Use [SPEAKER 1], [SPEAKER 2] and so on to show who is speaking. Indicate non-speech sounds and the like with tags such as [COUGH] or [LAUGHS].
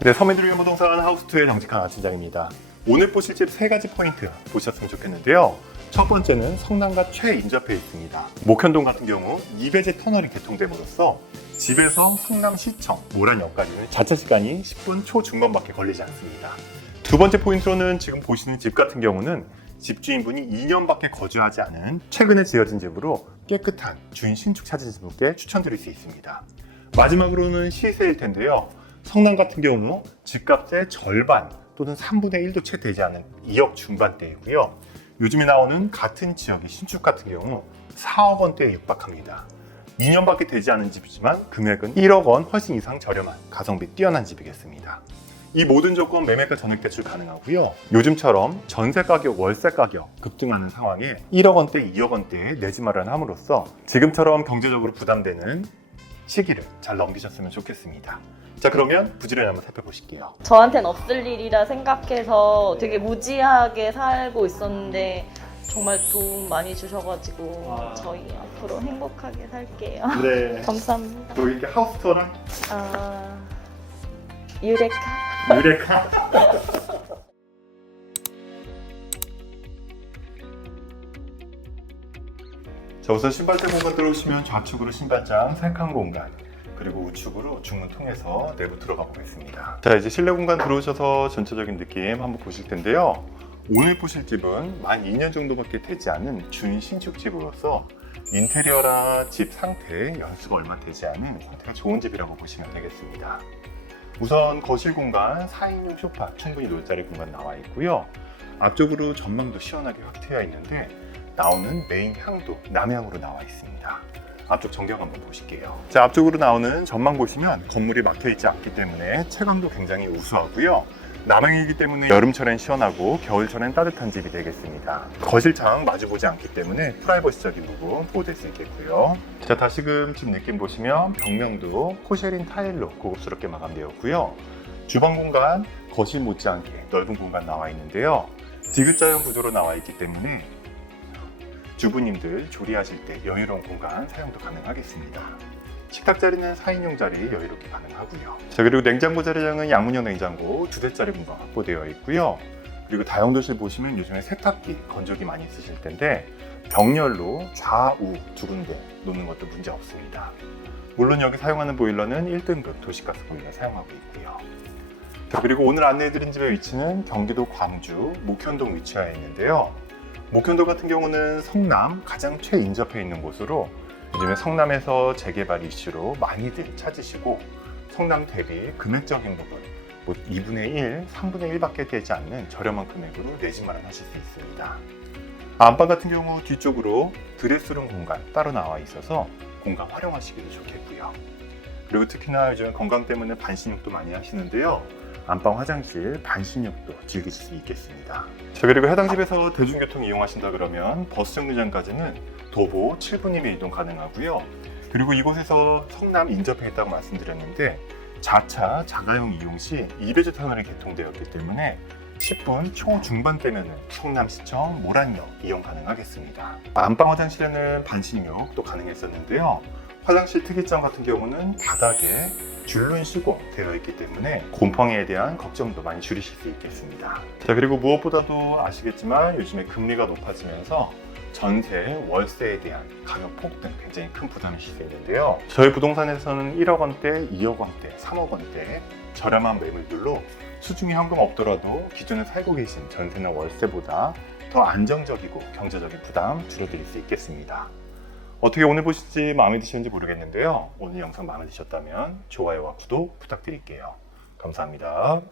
[SPEAKER 1] 네, 서민들을 위한 부동산 하우스2의 정직한 아침장입니다. 오늘 보실 집 세 가지 포인트 보셨으면 좋겠는데요. 첫 번째는 성남과 최인접해 있습니다. 목현동 같은 경우 이배제 터널이 개통됨으로써 집에서 성남시청 모란역까지는 자체 시간이 10분 초중반밖에 걸리지 않습니다. 두 번째 포인트로는 지금 보시는 집 같은 경우는 집주인분이 2년밖에 거주하지 않은 최근에 지어진 집으로 깨끗한 주인 신축 찾으신 분께 추천드릴 수 있습니다. 마지막으로는 시세일 텐데요. 성남 같은 경우 집값의 절반 또는 3분의 1도 채 되지 않은 2억 중반대이고요. 요즘에 나오는 같은 지역의 신축 같은 경우 4억 원대에 육박합니다. 2년밖에 되지 않은 집이지만 금액은 1억 원 훨씬 이상 저렴한 가성비 뛰어난 집이겠습니다. 이 모든 조건 매매가 전액 대출 가능하고요. 요즘처럼 전세 가격, 월세 가격 급등하는 상황에 1억 원대, 2억 원대에 내집 마련함으로써 지금처럼 경제적으로 부담되는 시기를 잘 넘기셨으면 좋겠습니다. 자 그러면 부지런히 한번 살펴보실게요.
[SPEAKER 2] 저한텐 없을 일이라 생각해서 되게 무지하게 살고 있었는데 정말 도움 많이 주셔가지고
[SPEAKER 1] 아.
[SPEAKER 2] 저희 앞으로 행복하게 살게요.
[SPEAKER 1] 네. [LAUGHS]
[SPEAKER 2] 감사합니다.
[SPEAKER 1] 또 이렇게 하우스 투어랑
[SPEAKER 2] 아, 유레카.
[SPEAKER 1] 유레카. 자 우선 신발장 공간 들어오시면 좌측으로 신발장 살칸 공간 그리고 우측으로 중문 통해서 내부 들어가 보겠습니다. 자 이제 실내 공간 들어오셔서 전체적인 느낌 한번 보실 텐데요. 오늘 보실 집은 만 2년 정도밖에 되지 않은 준 신축 집으로서 인테리어나 집 상태 연수가 얼마 되지 않은 상태가 좋은 집이라고 보시면 되겠습니다 우선 거실 공간 4인용 소파 충분히 놀 자리 공간 나와 있고요. 앞쪽으로 전망도 시원하게 확 트여 있는데 나오는 메인 향도 남향으로 나와 있습니다. 앞쪽 전경 한번 보실게요. 자, 앞쪽으로 나오는 전망 보시면 건물이 막혀 있지 않기 때문에 체감도 굉장히 우수하고요. 남향이기 때문에 여름철엔 시원하고 겨울철엔 따뜻한 집이 되겠습니다. 거실창 마주보지 않기 때문에 프라이버시적인 부분 보호될 수 있겠고요. 자, 다시금 집 느낌 보시면 벽면도 포쉐린 타일로 고급스럽게 마감되었고요. 주방 공간 거실 못지않게 넓은 공간 나와 있는데요. 디귿자형 구조로 나와 있기 때문에 주부님들 조리하실 때 여유로운 공간 사용도 가능하겠습니다. 식탁 자리는 4인용 자리 여유롭게 가능하고요. 자 그리고 냉장고 자리장은 양문형 냉장고 두 대짜리 공간 확보되어 있고요. 그리고 다용도실 보시면 요즘에 세탁기, 건조기 많이 쓰실 텐데 병렬로 좌우 두 군데 놓는 것도 문제 없습니다. 물론 여기 사용하는 보일러는 1등급 도시가스 보일러 사용하고 있고요. 자, 그리고 오늘 안내해드린 집의 위치는 경기도 광주 목현동 위치하에 있는데요. 목현도 같은 경우는 성남 가장 최인접해 있는 곳으로 요즘에 성남에서 재개발 이슈로 많이들 찾으시고 성남 대비 금액적인 부분 뭐 2분의 1, 3분의 1밖에 되지 않는 저렴한 금액으로 내 집 마련하실 수 있습니다. 안방 같은 경우 뒤쪽으로 드레스룸 공간 따로 나와 있어서 공간 활용하시기도 좋겠고요. 그리고 특히나 요즘 건강 때문에 반신욕도 많이 하시는데요. 안방 화장실 반신욕도 즐기실 수 있겠습니다. 자 그리고 해당 집에서 대중교통 이용하신다 그러면 버스 정류장까지는 도보 7분이면 이동 가능하고요. 그리고 이곳에서 성남 인접해 있다고 말씀드렸는데 자차 자가용 이용 시 2배제 터널이 개통되었기 때문에 10분 초중반대면 성남시청 모란역 이용 가능하겠습니다. 안방 화장실에는 반신욕도 가능했었는데요. 화장실 특이점 같은 경우는 바닥에 줄눈 시공 되어 있기 때문에 곰팡이에 대한 걱정도 많이 줄이실 수 있겠습니다. 자 그리고 무엇보다도 아시겠지만 요즘에 금리가 높아지면서 전세, 월세에 대한 가격 폭등 굉장히 큰 부담이실 수 있는데요. 저희 부동산에서는 1억 원대, 2억 원대, 3억 원대 저렴한 매물들로 수중에 현금 없더라도 기존에 살고 계신 전세나 월세보다 더 안정적이고 경제적인 부담 줄여드릴 수 있겠습니다. 어떻게 오늘 보실지 마음에 드시는지 모르겠는데요. 오늘 영상 마음에 드셨다면 좋아요와 구독 부탁드릴게요. 감사합니다.